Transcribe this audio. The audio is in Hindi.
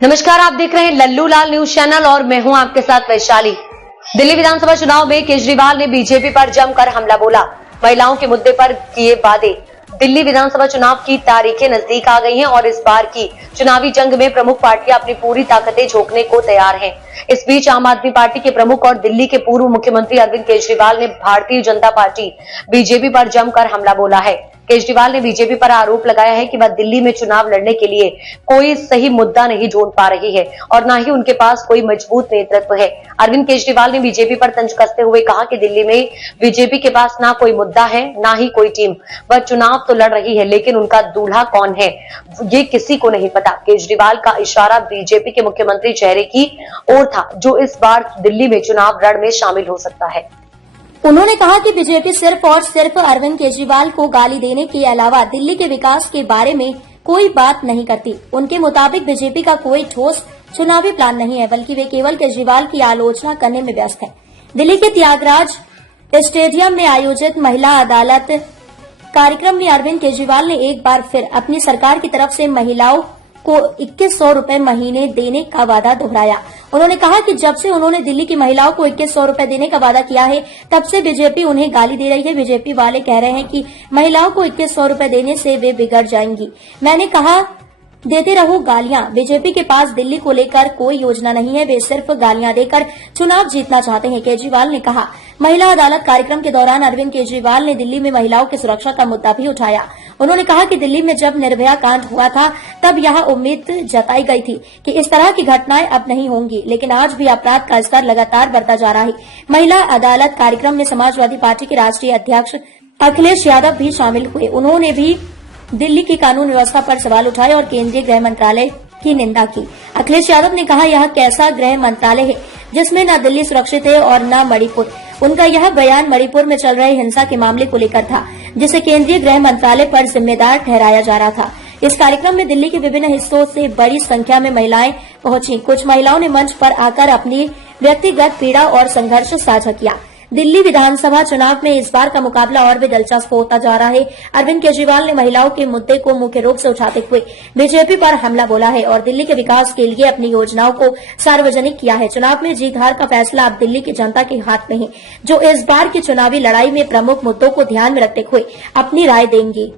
नमस्कार, आप देख रहे हैं लल्लू लाल न्यूज चैनल और मैं हूं आपके साथ वैशाली। दिल्ली विधानसभा चुनाव में केजरीवाल ने बीजेपी पर जमकर हमला बोला। महिलाओं के मुद्दे पर किए वादे। दिल्ली विधानसभा चुनाव की तारीखें नजदीक आ गई हैं और इस बार की चुनावी जंग में प्रमुख पार्टियां अपनी पूरी ताकतें झोंकने को तैयार हैं। इस बीच आम आदमी पार्टी के प्रमुख और दिल्ली के पूर्व मुख्यमंत्री अरविंद केजरीवाल ने भारतीय जनता पार्टी बीजेपी पर जमकर हमला बोला है। केजरीवाल ने बीजेपी पर आरोप लगाया है कि वह दिल्ली में चुनाव लड़ने के लिए कोई सही मुद्दा नहीं ढूंढ पा रही है और न ही उनके पास कोई मजबूत नेतृत्व है। अरविंद केजरीवाल ने बीजेपी पर तंज कसते हुए कहा कि दिल्ली में बीजेपी के पास ना कोई मुद्दा है, ना ही कोई टीम। वह चुनाव तो लड़ रही है, लेकिन उनका दूल्हा कौन है ये किसी को नहीं पता। केजरीवाल का इशारा बीजेपी के मुख्यमंत्री चेहरे की ओर था, जो इस बार दिल्ली में चुनाव रण में शामिल हो सकता है। उन्होंने कहा कि बीजेपी सिर्फ और सिर्फ अरविंद केजरीवाल को गाली देने के अलावा दिल्ली के विकास के बारे में कोई बात नहीं करती। उनके मुताबिक बीजेपी का कोई ठोस चुनावी प्लान नहीं है, बल्कि वे केवल केजरीवाल की आलोचना करने में व्यस्त हैं। दिल्ली के त्यागराज स्टेडियम में आयोजित महिला अदालत कार्यक्रम में अरविंद केजरीवाल ने एक बार फिर अपनी सरकार की तरफ से महिलाओं को 2100 रुपए महीने देने का वादा दोहराया। उन्होंने कहा कि जब से उन्होंने दिल्ली की महिलाओं को 2100 रुपए देने का वादा किया है, तब से बीजेपी उन्हें गाली दे रही है। बीजेपी वाले कह रहे हैं कि महिलाओं को 2100 रुपए देने से वे बिगड़ जाएंगी। मैंने कहा, देते रहो गालियां। बीजेपी के पास दिल्ली को लेकर कोई योजना नहीं है, वे सिर्फ गालियां देकर चुनाव जीतना चाहते हैं, केजरीवाल ने कहा। महिला अदालत कार्यक्रम के दौरान अरविंद केजरीवाल ने दिल्ली में महिलाओं की सुरक्षा का मुद्दा भी उठाया। उन्होंने कहा कि दिल्ली में जब निर्भया कांड हुआ था, तब यह उम्मीद जताई गई थी कि इस तरह की घटनाएं अब नहीं होंगी, लेकिन आज भी अपराध का स्तर लगातार बढ़ता जा रहा है। महिला अदालत कार्यक्रम में समाजवादी पार्टी के राष्ट्रीय अध्यक्ष अखिलेश यादव भी शामिल हुए। उन्होंने भी दिल्ली की कानून व्यवस्था पर सवाल उठाए और केंद्रीय गृह मंत्रालय की निंदा की। अखिलेश यादव ने कहा, यह कैसा गृह मंत्रालय है जिसमें न दिल्ली सुरक्षित है और न मणिपुर। उनका यह बयान मणिपुर में चल रहे हिंसा के मामले को लेकर था, जिसे केंद्रीय गृह मंत्रालय पर जिम्मेदार ठहराया जा रहा था। इस कार्यक्रम में दिल्ली के विभिन्न हिस्सों से बड़ी संख्या में महिलाएं पहुंची। कुछ महिलाओं ने मंच पर आकर अपनी व्यक्तिगत पीड़ा और संघर्ष साझा किया। दिल्ली विधानसभा चुनाव में इस बार का मुकाबला और भी दिलचस्प होता जा रहा है। अरविंद केजरीवाल ने महिलाओं के मुद्दे को मुख्य रूप से उठाते हुए बीजेपी पर हमला बोला है और दिल्ली के विकास के लिए अपनी योजनाओं को सार्वजनिक किया है। चुनाव में जीत हार का फैसला अब दिल्ली की जनता के हाथ में है, जो इस बार की चुनावी लड़ाई में प्रमुख मुद्दों को ध्यान में रखते हुए अपनी राय देंगी।